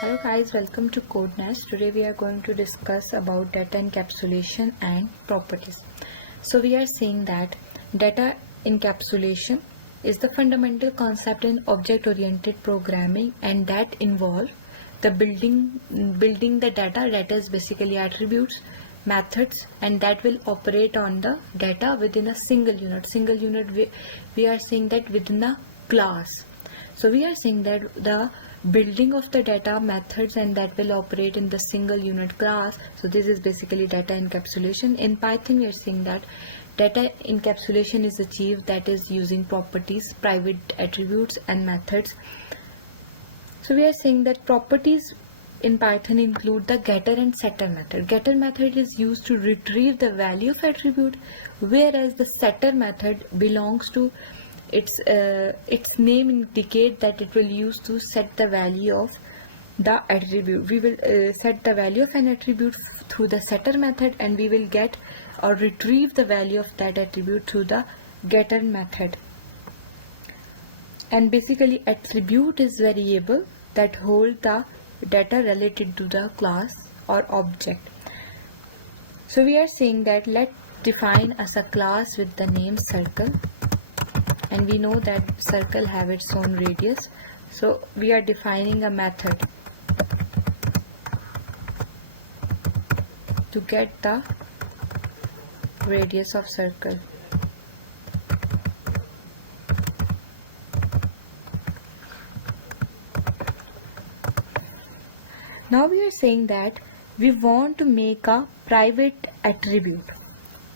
Hello guys, welcome to CodeNest. Today we are going to discuss about data encapsulation and properties. So we are saying that data encapsulation is the fundamental concept in object-oriented programming, and that involves the building the data, that is basically attributes, methods, and that will operate on the data within a single unit. We are saying that within a class. So we are saying that the building of the data methods and that will operate in the single unit class. So this is basically data encapsulation. In Python we are saying that data encapsulation is achieved, that is using properties, private attributes and methods. So we are saying that properties in Python include the getter and setter method. Getter method is used to retrieve the value of attribute, whereas the setter method belongs to its name indicate that it will use to set the value of the attribute. We will set the value of an attribute through the setter method, and we will get or retrieve the value of that attribute through the getter method. And basically attribute is variable that hold the data related to the class or object. So we are saying that let's define as a class with the name circle, and we know that circle have its own radius. So we are defining a method to get the radius of circle. Now we are saying that we want to make a private attribute.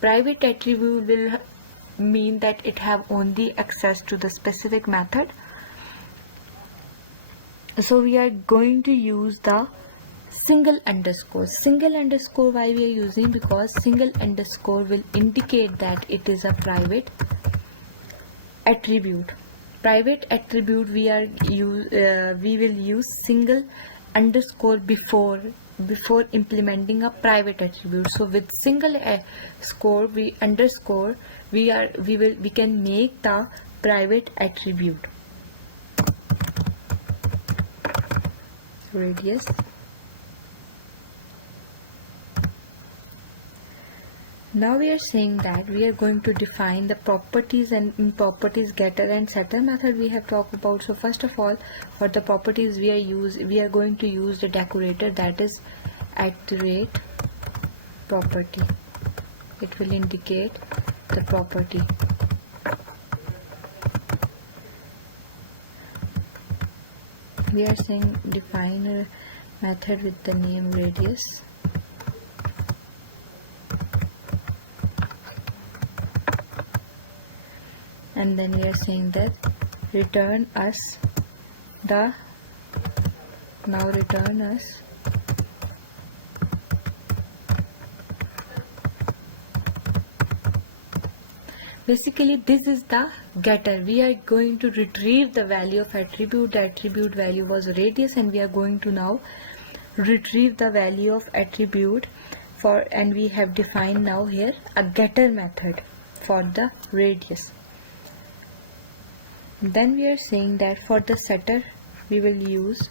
Private attribute will mean that it have only access to the specific method. So we are going to use the single underscore. Single underscore, why we are using? Because single underscore will indicate that it is a private attribute. Private attribute we will use single underscore before implementing a private attribute. So with single score we can make the private attribute. So radius. Now we are saying that we are going to define the properties, and in properties getter and setter method we have talked about. So first of all, for the properties we are going to use the decorator, that is @property. It will indicate the property. We are saying define a method with the name radius. And then we are saying that return us basically this is the getter. We are going to retrieve the value of attribute. The attribute value was radius, and we are going to now retrieve the value of attribute and we have defined now here a getter method for the radius. Then we are saying that for the setter we will use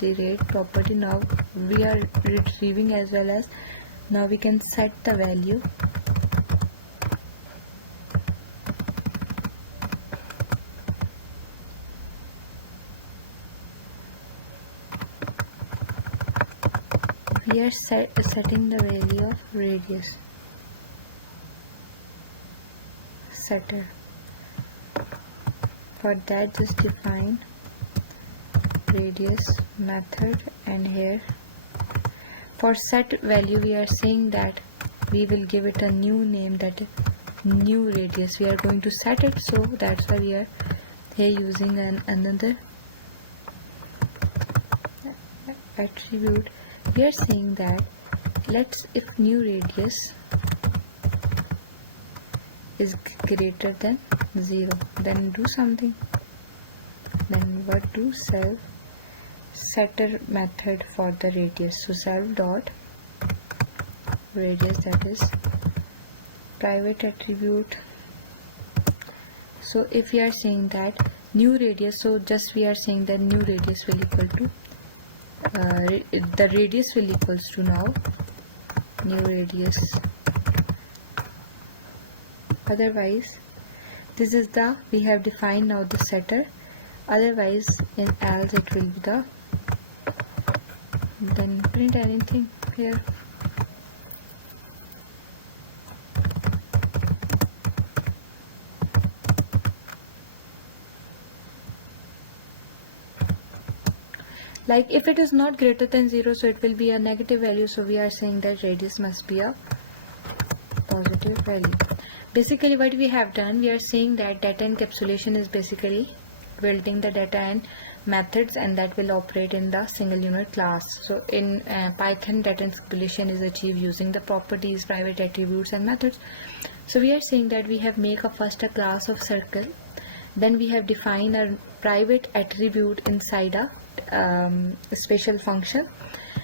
the rate property. Now we are retrieving as well as now we can set the value. We are setting the value of radius setter. For that just define radius method, and here for set value we are saying that we will give it a new name, that is new radius. We are going to set it, so that's why we are here using another attribute. We are saying that if new radius is greater than 0, then do something. Then what do? Self setter method for the radius. So self dot radius, that is private attribute. So if we are saying that new radius, so just we are saying that new radius will equal to the radius will equals to now new radius. Otherwise, this is the, we have defined now the setter. Otherwise, in else it will be the, then print anything here. Like if it is not greater than 0, so it will be a negative value. So we are saying that radius must be a positive value. Basically what we have done, we are saying that data encapsulation is basically building the data and methods, and that will operate in the single unit class. So in Python, data encapsulation is achieved using the properties, private attributes and methods. So we are saying that we have make a first a class of circle, then we have defined a private attribute inside a special function,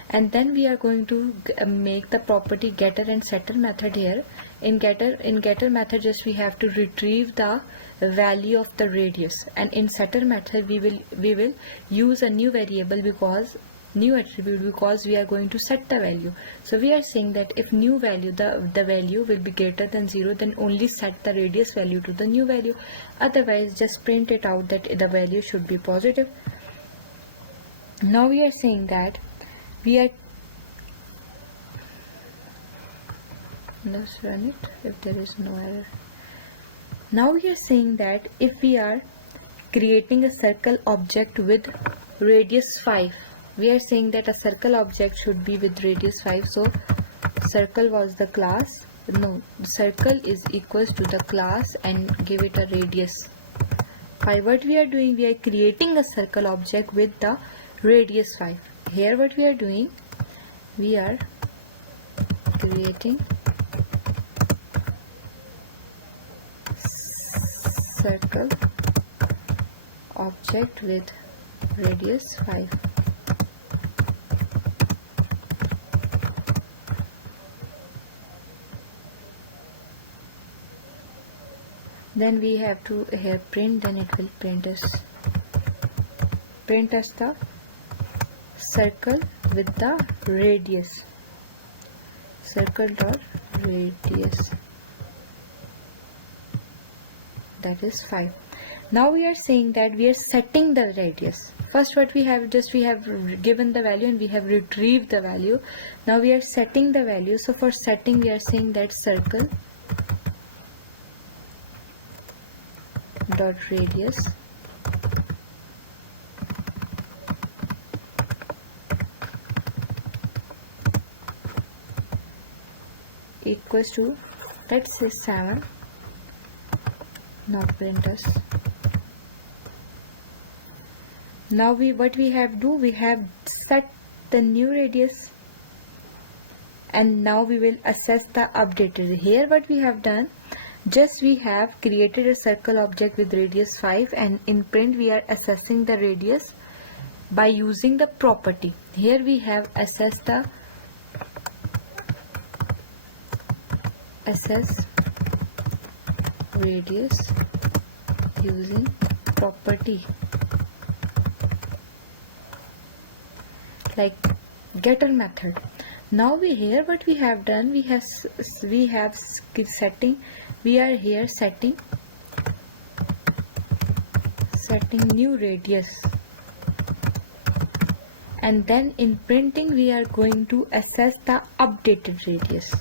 and then we are going to make the property getter and setter method here. In getter method, just we have to retrieve the value of the radius, and in setter method we will use a new variable, because new attribute, because we are going to set the value. So we are saying that if new value, the value will be greater than 0, then only set the radius value to the new value. Otherwise, just print it out that the value should be positive. Now we are saying that we are, let's run it if there is no error. Now we are saying that if we are creating a circle object with radius 5, we are saying that a circle object should be with radius 5. So circle was the class, no, circle is equals to the class and give it a radius 5. What we are doing, we are creating a circle object with the radius 5. Here what we are doing, we are creating circle object with radius 5. Then we have to here print, then it will print us the circle with the radius, circle dot radius, that is 5. Now we are saying that we are setting the radius. First what we have, just we have given the value and we have retrieved the value. Now we are setting the value. So for setting, we are saying that circle dot radius equals to, let's say 7. Now print us. Now what we have do, we have set the new radius, and now we will assess the updated. Here what we have done, just we have created a circle object with radius 5, and in print we are assessing the radius by using the property. Here we have assessed the assess radius using property like getter method. Now we here what we have done, we have setting, we are here setting new radius, and then in printing we are going to assess the updated radius.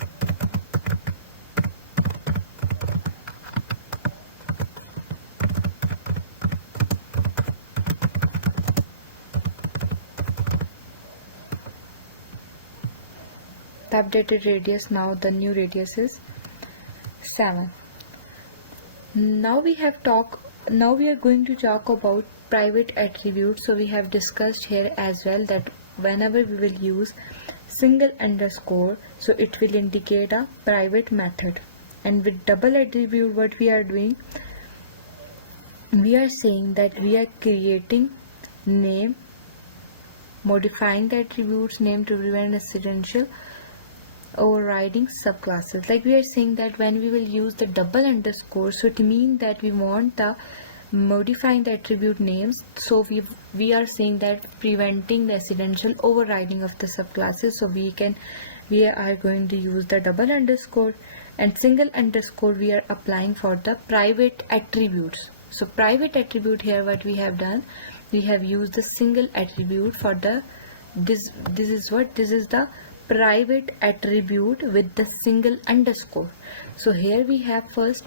The updated radius, now the new radius is 7. Now we are going to talk about private attributes. So we have discussed here as well that whenever we will use single underscore, so it will indicate a private method. And with double attribute, what we are doing, we are saying that we are creating name, modifying the attributes name to prevent accidental overriding subclasses. Like we are saying that when we will use the double underscore, so it means that we want the modifying the attribute names. So we are saying that preventing the accidental overriding of the subclasses. So we are going to use the double underscore, and single underscore we are applying for the private attributes. So private attribute, here what we have done, we have used the single attribute for the this is the private attribute with the single underscore. So here we have first,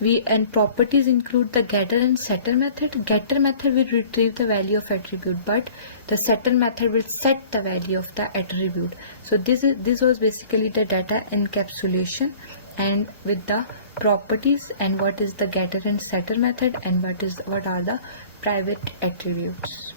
and properties include the getter and setter method. Getter method will retrieve the value of attribute, but the setter method will set the value of the attribute. So this was basically the data encapsulation, and with the properties, and what is the getter and setter method, and what are the private attributes.